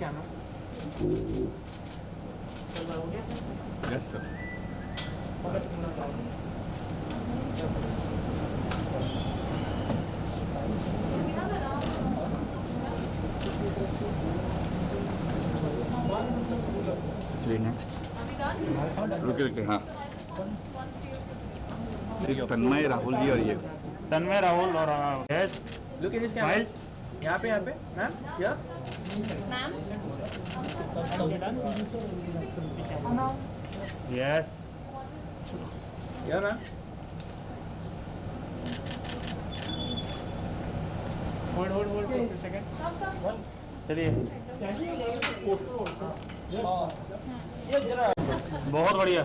camera. Yes, sir. चलिए नेक्स्ट रुके रुके हाँ ठीक है तन्मय राहुल जी और ये तन्मय राहुल और yes Look at this smile camera. यहाँ पे मैम या यस या मैम. होल्ड सेकंड चलिए बहुत बढ़िया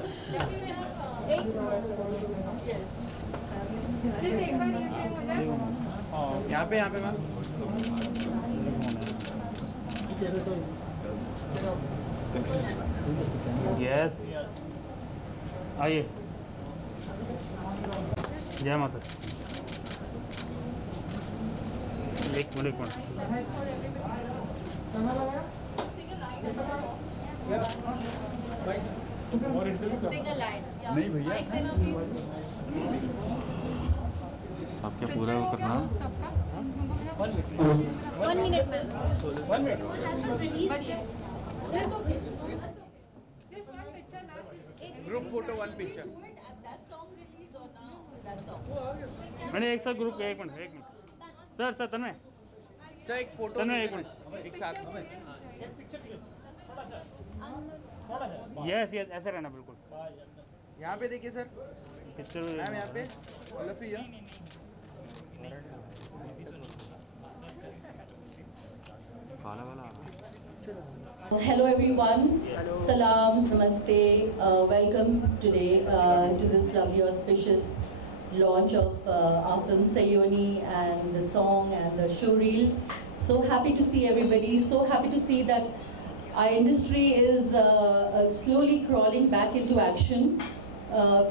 यहाँ पे मैम. यस आइए जय माता एक मिनट Single line. नहीं भैया Mic देना please. आपके पूरा वो करना सबका 1 minute film. 1 minute Has not released yet. That's okay. That's okay. Just one picture last is Group photo, one picture. Do it at that song release or now that song. मैंने एक साथ ग्रुप एक मिनट सर तन्मय सर एक फोटो. तन्मय एक मिनट एक साथ में. Yes yes ऐसे रहना बिल्कुल यहाँ पे देखिए सर. पिक्चर मैम यहाँ पे. Olaf here. काला वाला Hello everyone. Salams, namaste. Welcome today to this lovely auspicious launch of our film Sayoni and the song and the showreel. So happy to see everybody. So happy to see that our industry is slowly crawling back into action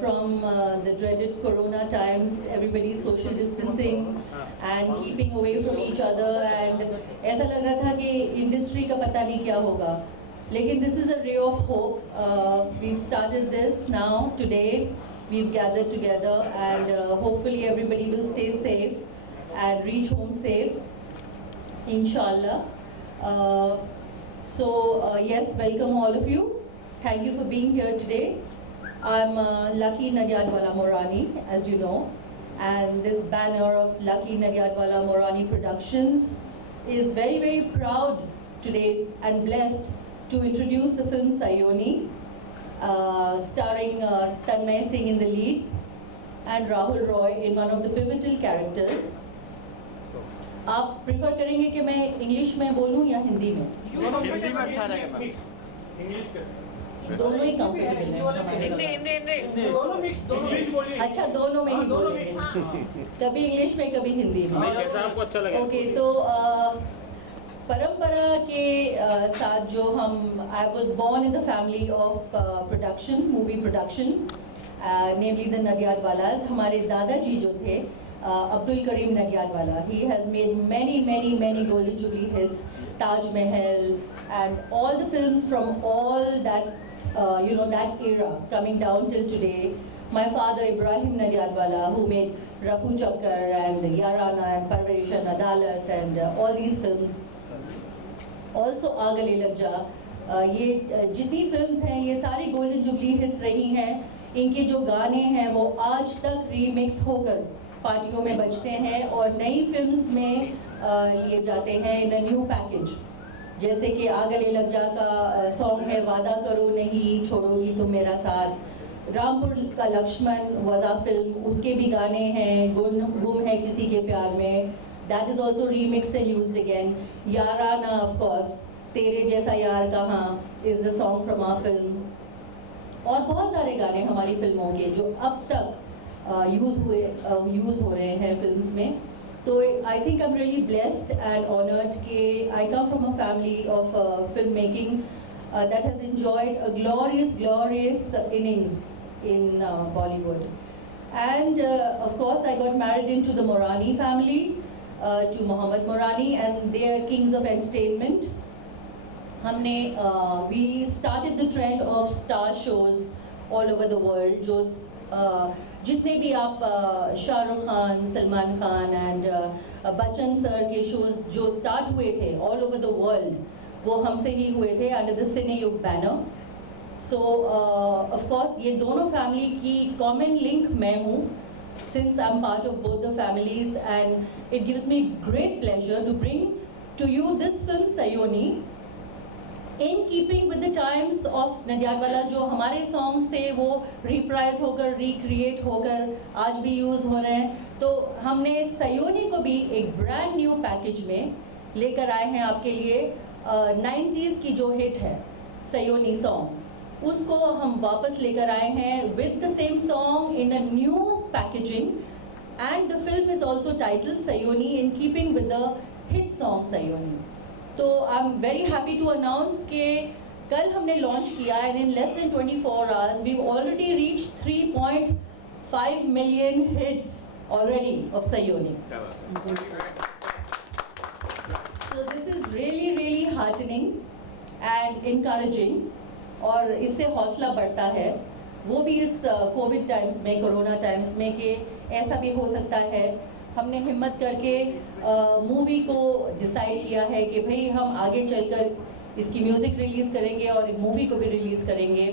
from the dreaded corona times. Everybody social distancing and keeping away from each other. And ऐसा लग रहा था कि industry का पता नहीं क्या होगा. लेकिन this is a ray of hope. We've started this now today. We've gathered together and hopefully everybody will stay safe and reach home safe. Inshallah. Yes, welcome all of you. Thank you for being here today. I'm Lucky Nagyadwala Morani, as you know, and this banner of Lucky Nagyadwala Morani Productions is very, very proud today and blessed to introduce the film Sayoni, starring Tanmay Singh in the lead and Rahul Roy in one of the pivotal characters. आप प्रेफर करेंगे कि मैं इंग्लिश में बोलूं या हिंदी में? हिंदी में अच्छा रहेगा मैम. दोनों ही कंफर्टेबल हैं. अच्छा दोनों में ही बोलेंगे. कभी इंग्लिश में कभी हिंदी में. जैसा आपको अच्छा लगे ओके तो परंपरा के साथ जो हम I was born in the family of production movie production namely the Nadiadwalas. हमारे दादाजी जो थे Abdul Karim Nagyadwala, he has made many Golden Jubilee hits, Taj Mahal and all the films from all that that era coming down till today. My father Ibrahim Nagyadwala, who made Rafu Chakkar and Yarana and Parvarishan Adalat and all these films. Also Aagale Lag Ja. ये जितनी फिल्म्स हैं ये सारी golden jubilee hits रही हैं. इनके जो गाने हैं वो आज तक रीमिक्स होकर पार्टियों में बजते हैं और नई फिल्म्स में लिए जाते हैं इन अ न्यू पैकेज. जैसे कि आगले लग जा का सॉन्ग है वादा करो नहीं छोड़ोगी तुम मेरा साथ. रामपुर का लक्ष्मण वज़ा फिल्म उसके भी गाने हैं. गुम है किसी के प्यार में, that is also remixed and used again. Yaarana of course, तेरे जैसा यार कहाँ is the song from our film. और बहुत सारे गाने हमारी फिल्मों के जो अब तक यूज़ हो रहे हैं फिल्म्स में. तो I think I am really blessed and honoured कि I come from a family of film making that has enjoyed a glorious innings in Bollywood. And of course I got married into the Morani family, to Mohammad Morani, and they are kings of entertainment. हमने we started the trend of star shows all over the world. जो जितने भी आप शाहरुख खान, सलमान खान एंड बच्चन सर के शोज जो स्टार्ट हुए थे all over the world, वो हमसे ही हुए थे under the Cineyug banner. So of course ये दोनों फैमिली की common link मैं हूँ, since I'm part of both the families, and it gives me great pleasure to bring to you this film Sayoni, in keeping with the times of Nadiadwala. जो हमारे songs थे वो reprise होकर, recreate होकर आज भी use हो रहे हैं, तो हमने सयोनी को भी एक brand new package में लेकर आए हैं आपके लिए. 90s की जो hit है सयोनी song, उसको हम वापस लेकर आए हैं with the same song in a new packaging, and the film is also titled Sayoni in keeping with the hit song Sayoni. तो I'm very happy to announce कि कल हमने launch किया and in less than 24 hours we've already reached 3.5 million hits already of Sayoni. So this is really heartening and encouraging, और इससे हौसला बढ़ता है, वो भी इस कोविड टाइम्स में, कोरोना टाइम्स में, कि ऐसा भी हो सकता है. हमने हिम्मत करके मूवी को डिसाइड किया है कि भाई हम आगे चलकर इसकी म्यूज़िक रिलीज़ करेंगे और मूवी को भी रिलीज़ करेंगे,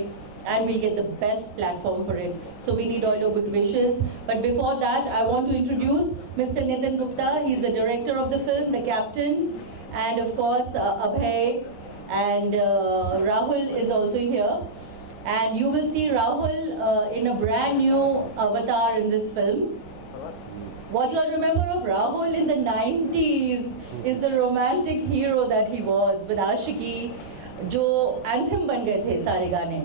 and we'll get the best platform for it. So we need all your good wishes. But before that, I want to introduce Mr. Nitin Gupta. He's the director of the film, the captain, and of course Abhay and Rahul is also here. And you will see Rahul in a brand new avatar in this film. What you'll remember of Rahul in the 90s is the romantic hero that he was with Ashiki, जो anthem बन गए थे सारे गाने.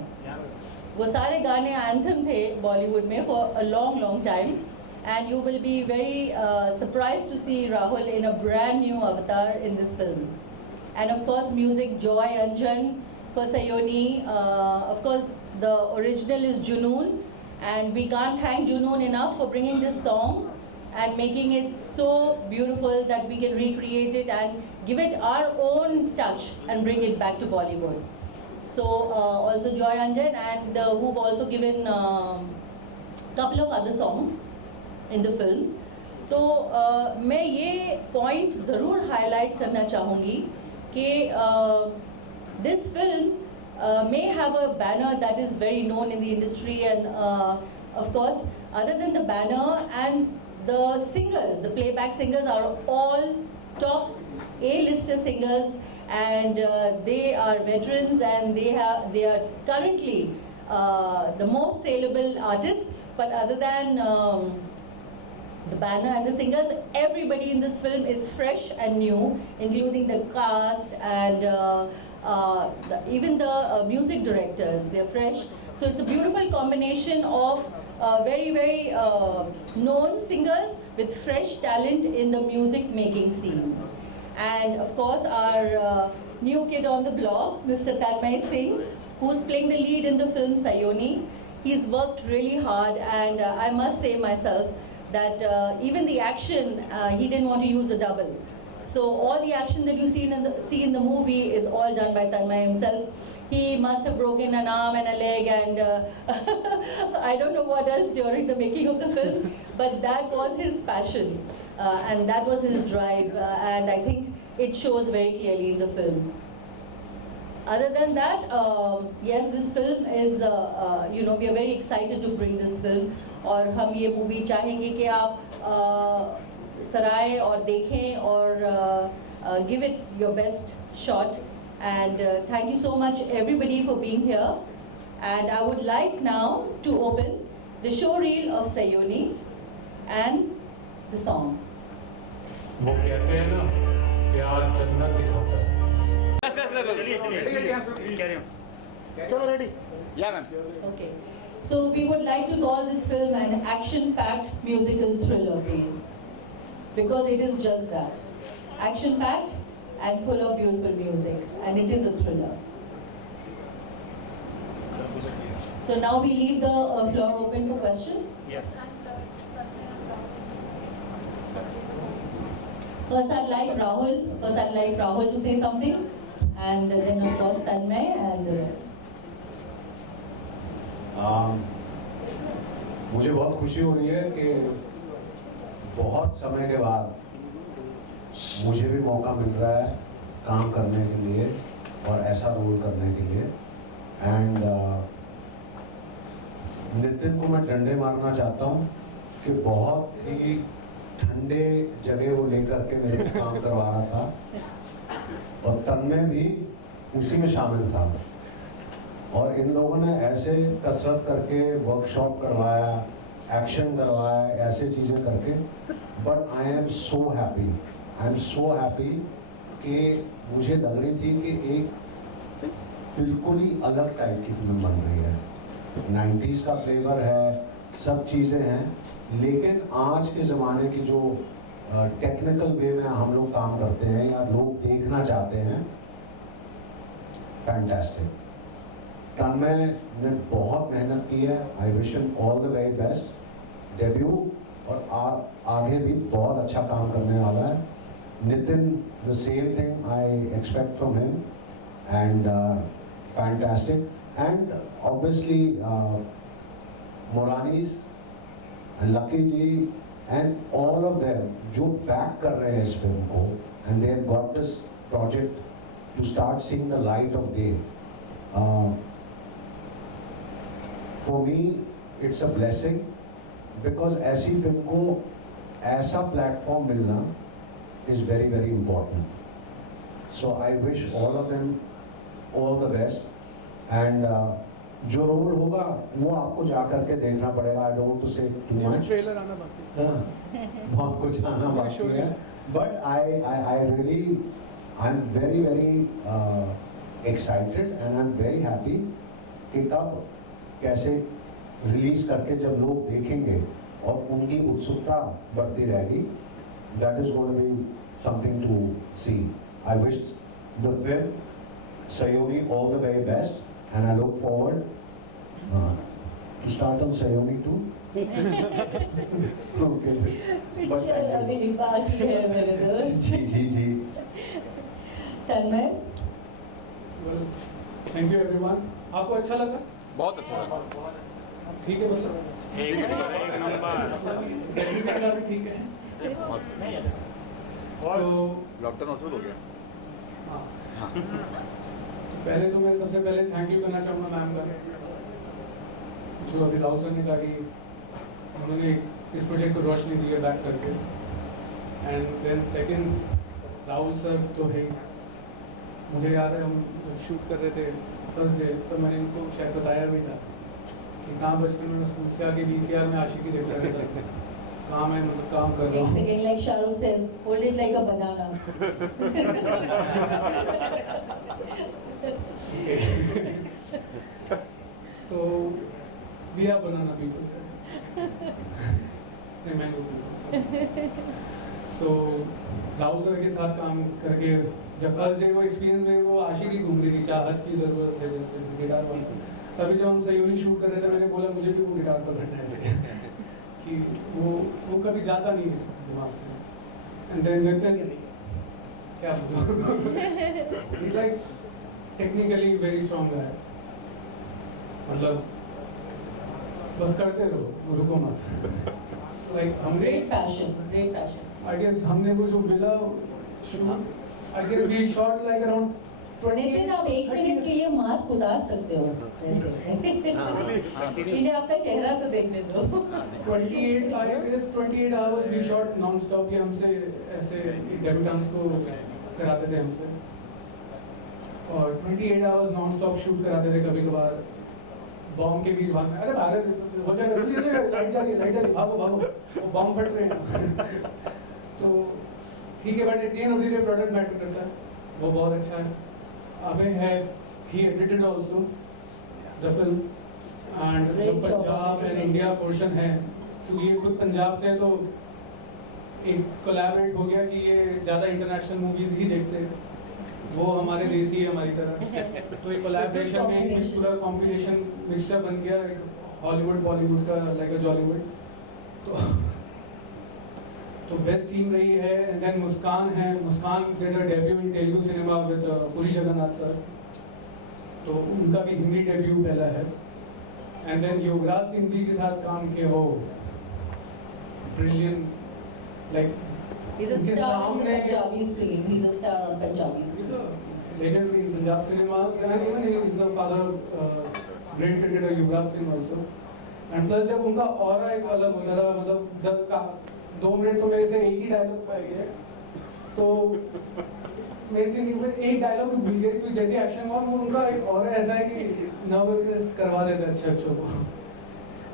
वो सारे गाने anthem थे बॉलीवुड में for a long time, and you will be very surprised to see Rahul in a brand new avatar in this film. And of course music, Joy Anjan for Sayoni. Of course the original is Junoon, and we can't thank Junoon enough for bringing this song and making it so beautiful that we can recreate it and give it our own touch and bring it back to Bollywood. So also Joy Anjan, and who've also given couple of other songs in the film. तो मैं ये point ज़रूर highlight करना चाहूँगी कि this film may have a banner that is very known in the industry, and of course other than the banner, and the singers, the playback singers are all top A-lister singers, and they are veterans, and they are currently the most saleable artists. But other than the banner and the singers, everybody in this film is fresh and new, including the cast and even the music directors. They're fresh. So it's a beautiful combination of very known singers with fresh talent in the music making scene. And of course our new kid on the block, Mr. Tanmay Singh, who's playing the lead in the film Sayoni. He's worked really hard, and I must say myself that even the action, he didn't want to use a double. So all the action that you see in the movie is all done by Tanmay himself. He must have broken an arm and a leg, and I don't know what else during the making of the film, but that was his passion, and that was his drive, and I think it shows very clearly in the film. Other than that, yes, this film is, we are very excited to bring this film, और हम ये मूवी चाहेंगे कि आप सराय और देखें और give it your best shot. And thank you so much everybody for being here. And I would like now to open the show reel of Sayoni and the song. वो कहते हैं ना प्यार जन्नत दिखाता है. चलो ready. Yeah, ma'am. Okay. So we would like to call this film an action-packed musical thriller, please, because it is just that, action-packed and full of beautiful music, and it is a thriller. So now we leave the floor open for questions. Yes. First I'd like Rahul to say something. and then of course Tanmay and the rest. मुझे बहुत खुशी हो रही है कि बहुत समय के बाद मुझे भी मौका मिल रहा है काम करने के लिए और ऐसा रोल करने के लिए। एंड नितिन को मैं डंडे मारना चाहता हूँ कि बहुत ही ठंडे जगह वो लेकर के मेरे को काम करवा रहा था और तन्मय भी उसी में शामिल था और इन लोगों ने ऐसे कसरत करके वर्कशॉप करवाया, एक्शन करवाया, ऐसे चीज़ें करके। But I am so happy कि मुझे लग रही थी कि एक बिल्कुल ही अलग टाइप की फिल्म बन रही है। 90s का फ्लेवर है, सब चीज़ें हैं, लेकिन आज के ज़माने की जो टेक्निकल वे में हम लोग काम करते हैं या लोग देखना चाहते हैं, फैंटास्टिक। तन्मय ने बहुत मेहनत की है। I wish him all the very best debut और आगे भी बहुत अच्छा काम करने वाला है। Nitin the same thing I expect from him and fantastic and obviously Moranis and Lucky ji and all of them जो बैक कर रहे हैं इस फिल्म को and they have got this project to start seeing the light of day. For me, it's a blessing because ऐसी फिल्म को ऐसा प्लेटफॉर्म मिलना is very very important. So I wish all of them all the best and जो रोल होगा वो आपको जा करके देखना पड़ेगा। I don't want to say too much. Trailer आना बाकी है। हाँ, बहुत कुछ आना बाकी है। But I really I'm very excited and I'm very happy कि कब कैसे रिलीज करके जब लोग देखेंगे और उनकी उत्सुकता बढ़ती रहेगी, that is going to be something to see. I wish the film Sayoni all the very best and I look forward to start on Sayoni 2। Picture अभी बाकी है मेरे दोस्त। जी तन्मय, थैंक यू एवरीवन। आपको अच्छा लगा? बहुत अच्छा लगा। ठीक है, मतलब एक नंबर दिल्ली का भी ठीक है। और लॉकडाउन मसूद हो गया। हाँ, तो पहले तो मैं सबसे पहले थैंक यू करना चाहूँगा मैम का, जो अभी राहुल सर ने कहा कि उन्होंने इस प्रोजेक्ट को रोशनी दी है बैक करके। And then second Rahul sir तो है, मुझे याद है हम शूट कर रहे थे फर्स्ट डे, तो मैंने इनको शायद बताया भी था कि कहाँ बचपन में स्कूल से आके VCR में आशिकी देखता रहता था, कहाँ मैं मतलब काम कर रहा एक हूँ। Second, like Shahrukh says, hold it like a banana. तो we are banana people. mango people. So Rahul सर के साथ काम करके जब फर्स्ट डे वो एक्सपीरियंस में वो आशिकी घूम रही थी, चाहत की ज़रूरत है जैसे गिटार वाला, तभी जब हम सयोनी शूट कर रहे थे मैंने बोला मुझे भी वो गिटार पकड़ना है ऐसे कि वो कभी जाता नहीं है दिमाग से। एंड देन नितिन क्या बोलूं, ही लाइक टेक्निकली वेरी स्ट्रॉन्ग है, मतलब बस करते रहो, रुको मत। लाइक हमने Great passion, great passion. I guess हमने वो जो villa shoot I guess we shot like around Nitin, आप 1 मिनट के लिए मास्क उतार सकते हो ऐसे। इन्हें आपका चेहरा तो देखने दो। 28 hours we shot non stop. ये हमसे ऐसे डेब्यूटेंट्स को कराते थे हमसे, और 28 आवर्स नॉन स्टॉप शूट कराते थे। कभी कभार बॉम्ब के बीच भागना, अरे भाग हो जाएगा, लाइट जा रही है, भागो वो बॉम्ब फट रहे हैं। तो ठीक है, but at the end of the day product matter करता है, वो बहुत अच्छा है। अबे है, he edited also the film and जो पंजाब एंड इंडिया पोर्शन है, क्योंकि ये खुद पंजाब से है तो एक कोलैबोरेट हो गया कि ये ज़्यादा इंटरनेशनल मूवीज़ ही देखते हैं, वो हमारे देसी है हमारी तरह। तो एक कोलैबोरेशन में एक पूरा कॉम्बिनेशन मिक्सचर बन गया, एक हॉलीवुड बॉलीवुड का, लाइक अ जॉलीवुड। तो तो बेस्ट टीम रही है. एंड देन मुस्कान है. Muskan did a debut in Telugu cinema with Puri Jagannath sir, तो उनका भी हिंदी डेब्यू पहला है. एंड देन युवराज सिंह जी के साथ काम किया हो, brilliant. Like He's a star on the Punjabi screen. He's a star on Punjabi screen. legendary in Punjab cinemas, and even he is the father of great cricketer Yuvraj Singh also. And plus जब उनका ऑरा एक अलग होता था, मतलब 2 मिनट तो मेरे से एक ही डायलॉग पाएंगे, तो मेरे से नहीं एक डायलॉग भी भूल गए, क्योंकि जैसे एक्शन हुआ उनका एक ऑरा ऐसा है कि नर्वसनेस करवा देता है अच्छे को.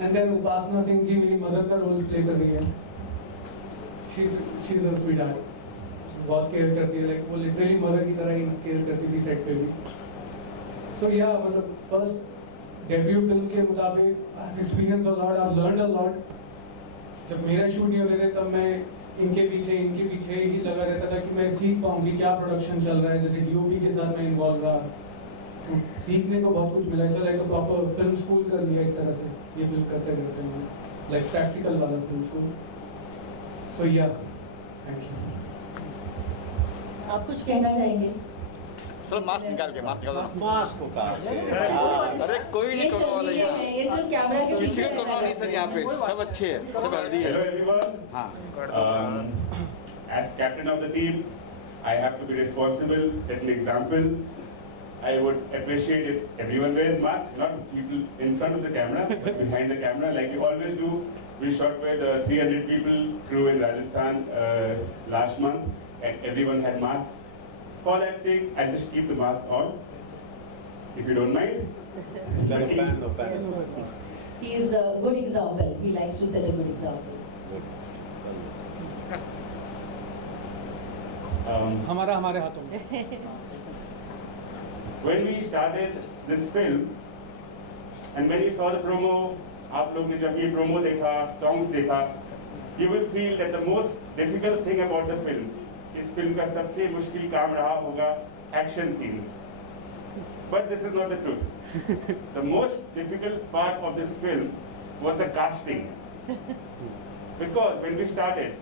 एंड देन उपासना सिंह जी मेरी मदर का रोल प्ले कर रही है. She is a sweet heart, बहुत केयर करती है, लाइक वो लिटरली मदर की तरह ही केयर करती थी सेट पे भी. सो या मतलब फर्स्ट डेब्यू फिल्म के मुताबिक I have experience a lot, I have learned a lot. जब मेरा शूट नहीं होते थे तब मैं इनके पीछे ही लगा रहता था कि मैं सीख पाऊँ कि क्या प्रोडक्शन चल रहा है. जैसे डीओपी के साथ मैं इन्वॉल्व रहा, तो सीखने को बहुत कुछ मिला. ऐसा like a proper film school कर लिया एक तरह से ये फिल्म करते करते मैं, लाइक प्रैक्टिकल वाला फिल्म स्कूल. सो या थैंक यू. आप कुछ कहना चाहेंगे? सर मास्क निकाल के, मास्क निकाल दो. मास्क उतार के. अरे कोई नहीं कोरोना वाला ये यहाँ, ये सिर्फ कैमरा के किसी पीछे को कोरोना नहीं सर. यहाँ पे सब अच्छे हैं, सब हेल्दी Hello है. everyone. हाँ. As captain of the team, I have to be responsible, set an example. I would appreciate if everyone wears mask, not people in front of the camera, but behind the camera, like we always do. We shot with 300 people crew in Rajasthan last month, and everyone had masks. For that sake, I just keep the mask on, if you don't mind. Yes, sir. He is a good example. He likes to set a good example. हमारा हमारे हाथों में. When we started this film, and when you saw the promo, आप लोग ने जब ये promo देखा, songs देखा, you will feel that the most difficult thing about the film, इस film का सबसे मुश्किल काम रहा होगा action scenes. But this is not the truth. The most difficult part of this film was the casting. Because when we started,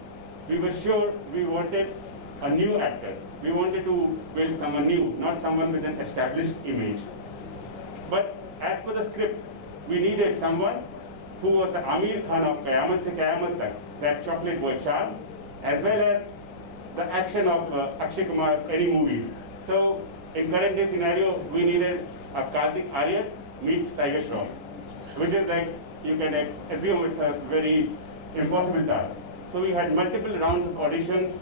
we were sure we wanted a new actor. We wanted to build someone new, not someone with an established image. But as per the script, we needed someone who was the Amir Khan of Qayamat se Qayamat tak, that chocolate boy charm, as well as the action of Akshay Kumar's any movie. So in current day scenario, we needed a Kartik Aaryan meets Tiger Shroff, which is like, you can assume it's a very impossible task. So we had multiple rounds of auditions.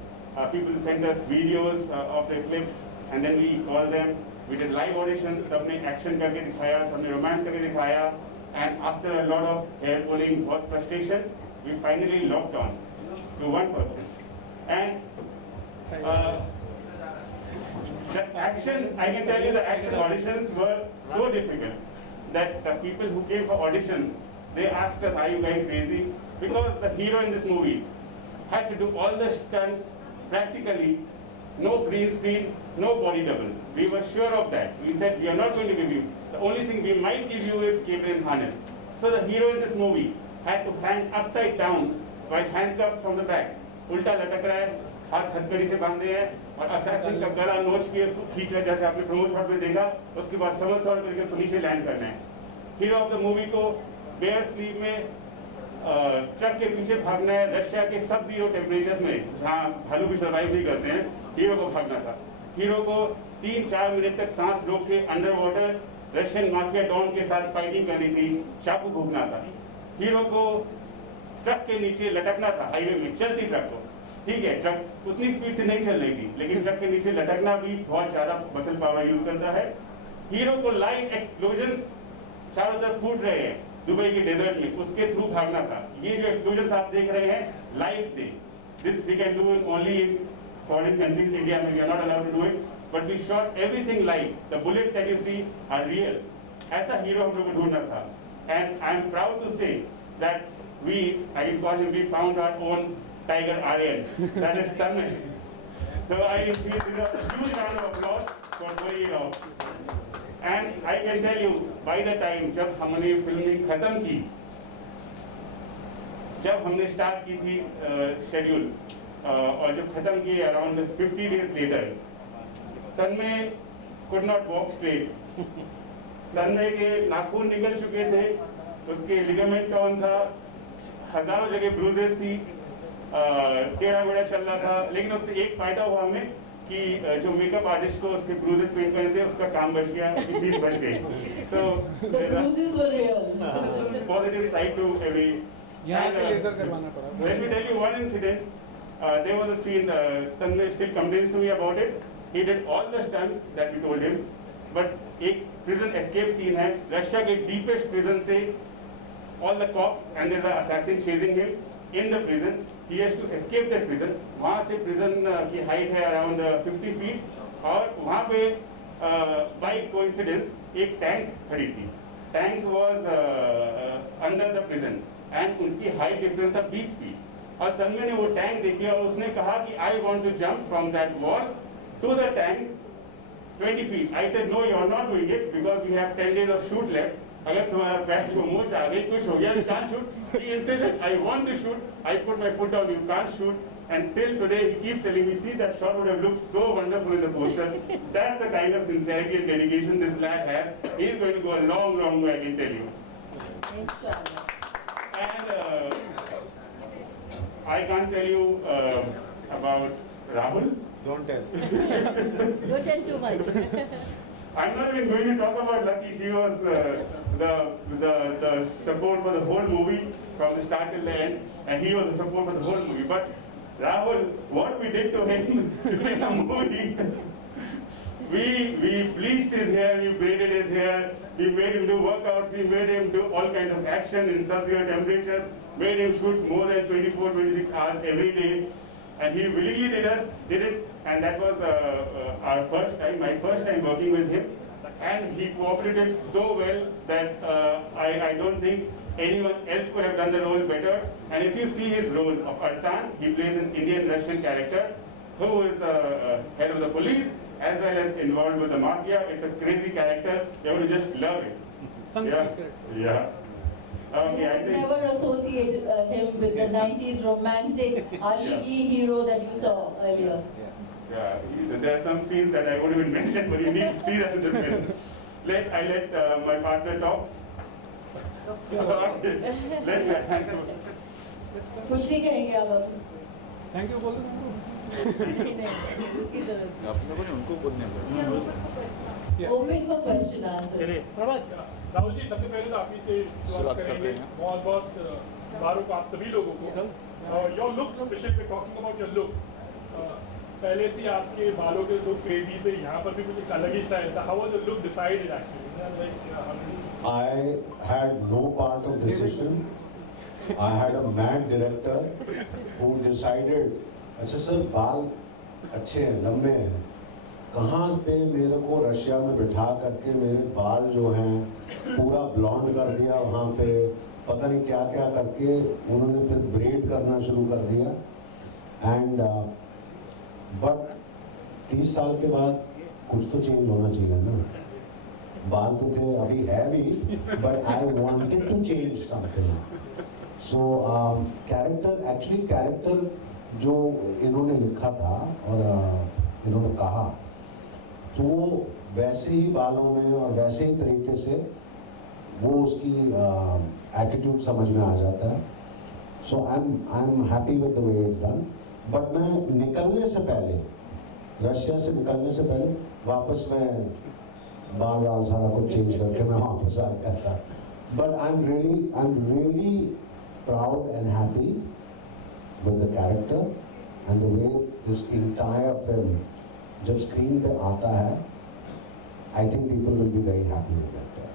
People sent us videos of their clips, and then we called them. We did live auditions. सबने action करके दिखाया, सबने romance करके दिखाया, and after a lot of hair pulling, बहुत frustration, we finally locked on to one person. And the action, I can tell you, the action auditions were so difficult that the people who came for auditions, they asked us, "Are you guys crazy?" Because the hero in this movie had to do all the stunts practically, no green screen, no body double. We were sure of that. We said, we are not going to give you. The only thing we might give you is cable and harness. So the hero in this movie had to hang upside down while handcuffed from the back. उल्टा लटक रहा है, हाथ हथकड़ी से बांधे हैं, और assassin का गला नोच के खींच रहा है, जैसे आपने प्रोमो शॉट में देखा. उसके बाद somersault करके उसको नीचे लैंड करना है. हीरो ऑफ द मूवी को बेयर स्लीव में ट्रक के पीछे भागना है, रशिया के सब जीरो टेम्परेचर्स में, जहाँ भालू भी सर्वाइव नहीं करते हैं, हीरो को भागना था. हीरो को 3-4 मिनट तक सांस रोक के under water Russian mafia don के साथ फाइटिंग करनी थी, चाकू भोगना था. हीरो को ट्रक के नीचे लटकना था, हाईवे में चलती ट्रक को. ठीक है, ट्रक उतनी स्पीड से नहीं चल रही थी, लेकिन ट्रक के नीचे लटकना भी बहुत ज्यादा मसल पावर यूज करता है. हीरो को लाइव एक्सप्लोजन्स चारों तरफ फूट रहे हैं दुबई के डेजर्ट में, उसके थ्रू भागना था. ये जो एक्सप्लोजन्स आप देख रहे हैं लाइव थे. This we can do only in foreign countries. India में we are not allowed to do it, but we shot everything live. The bullets that you see are real. ऐसा हीरो हम लोग को ढूंढना था. And I am proud to say that we, I can call him, we found our own Tiger Aryan. That is Tanmay. So I give a huge round of applause for pulling it off. And I can tell you, by the time जब हमने फिल्मिंग खत्म की, जब हमने स्टार्ट की थी शेड्यूल, और जब खत्म किए अराउंड 50 days later, Tanmay could not walk straight. तन्मय के नाखून निकल चुके थे, उसके लिगामेंट टॉर्न था, हजारों जगह ब्रूजेस थी, टेढ़ा मेढ़ा चल रहा था, लेकिन उससे एक फायदा हुआ हमें कि जो मेकअप आर्टिस्ट को उसके ब्रूजेस पेंट करने थे, उसका काम बच गया, उसकी फीस बच गई. So The bruises were real. positive side to every. यहाँ And, पे लेजर करवाना पड़ा. let me tell you one incident. There was a scene. Tanmay still complains to me about it. He did all the stunts that we told him, but एक prison escape scene है. रशिया के deepest prison से all the cops and there's an assassin chasing him in the prison. He has to escape that prison. वहाँ से prison की height है around 50 feet और वहाँ पे by coincidence एक tank खड़ी थी. Tank was under the prison and उनकी height difference था 20 feet. और तन्मय ने वो tank देखी और उसने कहा कि I want to jump from that wall to the tank 20 feet. I said no, you are not doing it because we have 10 days of shoot left. अगर तुम्हारा पैर को मोच आ गई, कुछ हो गया, you can't shoot. He insisted, I want to shoot. I put my foot down, you can't shoot. And till today, he keeps telling me, see, that shot would have looked so wonderful in the poster. That's the kind of sincerity and dedication this lad has. He is going to go a long, long way, I can tell you. Inshallah. And I can't tell you about Rahul. Don't tell. Don't tell too much. I'm not even going to talk about Lucky. She was the support for the whole movie from the start till the end, and he was the support for the whole movie. But Rahul, what we did to him in the movie, we bleached his hair, we braided his hair, we made him do workouts, we made him do all kinds of action in severe temperatures, made him shoot more than 24, 26 hours every day. And he willingly did it, and that was our first time, my first time working with him. And he cooperated so well that I don't think anyone else could have done the role better. And if you see his role of Arsan, he plays an Indian-Russian character who is head of the police as well as involved with the mafia. It's a crazy character. You're going to just love it. Yeah. Okay, I You think. never associate him with the 90s romantic Ashiki hero that you saw earlier. Yeah, there are some scenes that I won't even mention, but you need to see that in the film. I let my partner talk. Okay, let's कुछ नहीं कहेंगे अब आप. Thank you बोल दो. नहीं नहीं उसकी जरूरत नहीं. आप लोगों ने उनको बोलने पड़े. Open for question answers. चलिए प्रभात राहुल जी, सबसे पहले तो आप ही से शुरुआत बात करते करेंगे. हैं. बहुत बहुत मुबारक आप सभी लोगों को. Your look, specially talking about your look, पहले से आपके बालों के लुक क्रेजी थे, यहाँ पर भी कुछ एक अलग ही स्टाइल था. How was the look decided actually? I had no part of decision. I had a mad director who decided, अच्छा सर बाल अच्छे हैं, लंबे हैं, कहाँ पे मेरे को रशिया में बिठा करके मेरे बाल जो हैं पूरा ब्लॉन्ड कर दिया, वहाँ पे पता नहीं क्या क्या करके उन्होंने फिर ब्रेड करना शुरू कर दिया. एंड बट 30 साल के बाद कुछ तो चेंज होना चाहिए ना. बाल तो थे, अभी है भी, but I wanted to change something. So character जो इन्होंने लिखा था और इन्होंने कहा, तो वो वैसे ही बालों में और वैसे ही तरीके से वो उसकी एटीट्यूड समझ में आ जाता है. So I am happy with the way it's done. But मैं निकलने से पहले, रशिया से निकलने से पहले वापस मैं बाल सारा कुछ चेंज करके मैं वापस आ गया था. But I am really proud and happy with the character and the way this entire film जब स्क्रीन पे आता है, I think people will be very happy with that.